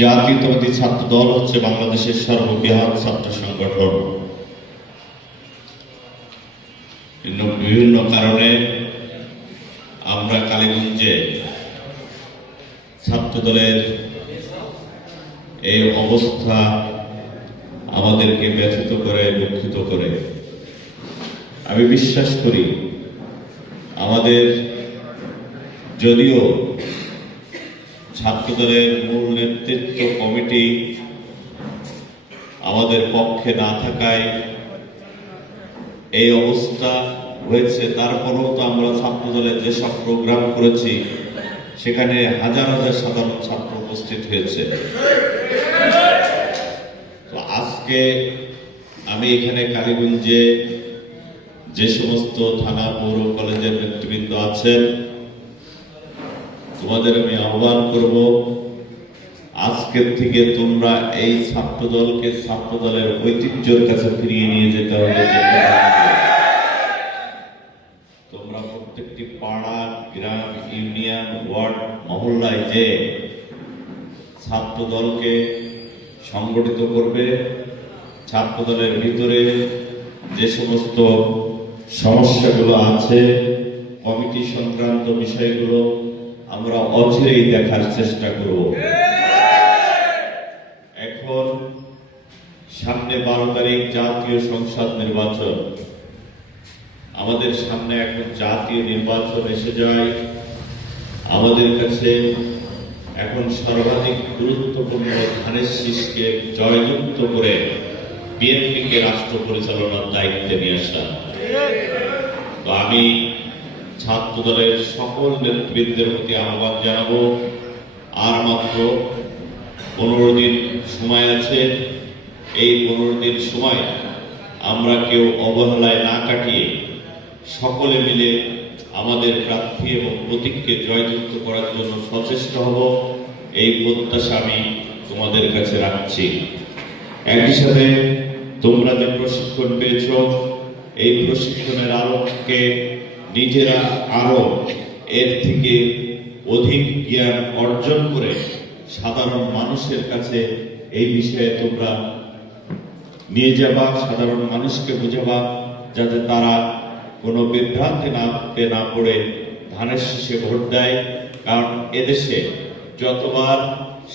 জাতীয়তাবাদী ছাত্র দল হচ্ছে বাংলাদেশের সর্ববৃহৎ ছাত্র সংগঠন। বিভিন্ন কারণে আমরা কালীগঞ্জে ছাত্র দলের এই অবস্থা আমাদেরকে ব্যথিত করে, দুঃখিত করে। আমি বিশ্বাস করি আমাদের যদিও ছাত্রদলের মূল নেতৃত্ব কমিটি আমাদের পক্ষে না থাকায় এই অবস্থা হয়েছে, তারপরেও তো আমরা ছাত্রদলের যেসব প্রোগ্রাম করেছি সেখানে হাজার হাজার সাধারণ ছাত্র উপস্থিত হয়েছে। তো আজকে আমি এখানে কালীগঞ্জে যে সমস্ত থানা, পৌর, কলেজের নেতৃবৃন্দ আছেন, তোমাদের আমি আহ্বান করব, আজকের থেকে তোমরা এই ছাত্রদলকে ছাত্রদলের ঐতিহ্যের কাছে ফিরিয়ে নিয়ে যেতে হবে। তোমরা প্রত্যেকটি পাড়া, গ্রাম, ইউনিয়ন, ওয়ার্ড, মহল্লায় যে ছাত্রদলকে সংগঠিত করবে, ছাত্রদলের ভিতরে যে সমস্ত সমস্যাগুলো আছে, কমিটি সংক্রান্ত বিষয়গুলো আমরা অচিরেই দেখার চেষ্টা করব। এখন সামনে 12 তারিখ জাতীয় সংসদ নির্বাচন, আমাদের সামনে এখন জাতীয় নির্বাচন এসে যায়। আমাদের কাছে এখন সর্বাধিক গুরুত্বপূর্ণ ধানের শীষকে জয়যুক্ত করে বিএনপিকে রাষ্ট্র পরিচালনার দায়িত্বে নিয়ে আসা। তো আমি ছাত্র দলের সকল নেতৃবৃন্দের প্রতি আহ্বান জানাবো, আর মাত্র 15 দিন সময় আছে। এই 15 দিন সময় আমরা কেউ অবহেলায় না কাটিয়ে সকলে মিলে আমাদের প্রার্থী এবং প্রতীককে জয়যুক্ত করার জন্য সচেষ্ট হব, এই প্রত্যাশা আমি তোমাদের কাছে রাখছি। একই সাথে তোমরা যে প্রশিক্ষণ পেয়েছ, এই প্রশিক্ষণের আলোকে নিজেরা আরো এর থেকে অধিক জ্ঞান অর্জন করে সাধারণ মানুষের কাছে এই বিষয়ে তোমরা নিয়ে যাবা, সাধারণ মানুষকে বুঝাবা, যাতে তারা কোনো বিভ্রান্তি না পড়ে ধানের শীষে ভোট দেয়। কারণ এদেশে যতবার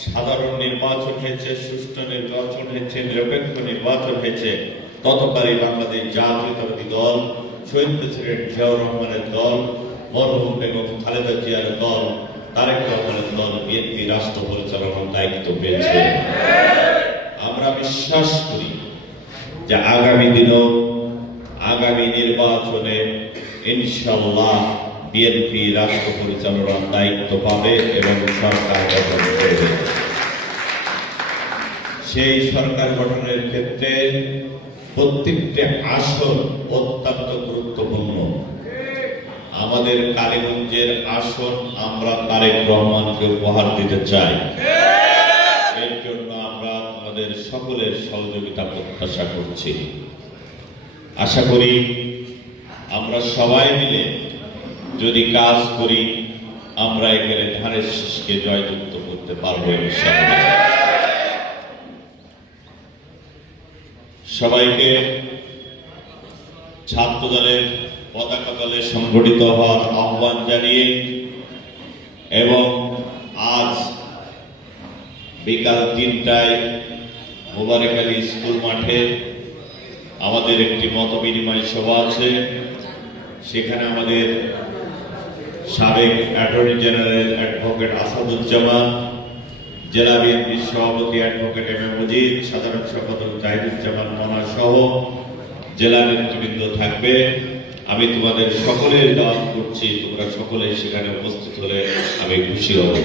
সাধারণ নির্বাচন হয়েছে, সুষ্ঠু নির্বাচন হয়েছে, নিরপেক্ষ নির্বাচন হয়েছে, ততবারই বাংলাদেশ জাতীয়তাবাদী দল, শহীদ প্রেসিডেন্ট জিয়াউর রহমানের দল, মরহুম বেগম খালেদা জিয়ার দল, তারেক রহমানের দল বিএনপি রাষ্ট্র পরিচালনার দায়িত্ব পেয়েছে। আমরা বিশ্বাস করি যে আগামী দিনও, আগামী নির্বাচনে ইনশাআল্লাহ বিএনপি রাষ্ট্র পরিচালনার দায়িত্ব পাবে এবং সরকার গঠন করবে। সেই সরকার গঠনের ক্ষেত্রে প্রত্যেকটি আসন অত্যন্ত গুরুত্বপূর্ণ। আমাদের কালীগঞ্জের আসন আমরা তারেক রহমানকে উপহার দিতে চাই। এর জন্য আমরা আমাদের সকলের সহযোগিতা প্রত্যাশা করছি। আশা করি আমরা সবাই মিলে যদি কাজ করি, আমরা এখানে ধানের শীষকে জয়যুক্ত করতে পারবো ইনশাআল্লাহ। সবাইকে ছাত্র দলের পতাকা দলে সংগঠিত হওয়ার আহ্বান জানিয়ে এবং আজ বিকাল 3টায় মোবারক আলী স্কুল মাঠে আমাদের একটি মত বিনিময় সভা আছে। সেখানে আমাদের সাবেক অ্যাটর্নি জেনারেল অ্যাডভোকেট আসাদুজ্জামান, জেলা বিএনপির সভাপতি অ্যাডভোকেট এম এ মজিদ, সাধারণ সম্পাদক জাহিদুজ্জামান মনা সহ জেলা নেতৃবৃন্দ থাকবে। আমি তোমাদের সকলের দাওয়াত করছি, তোমরা সকলে সেখানে উপস্থিত হলে আমি খুশি হব।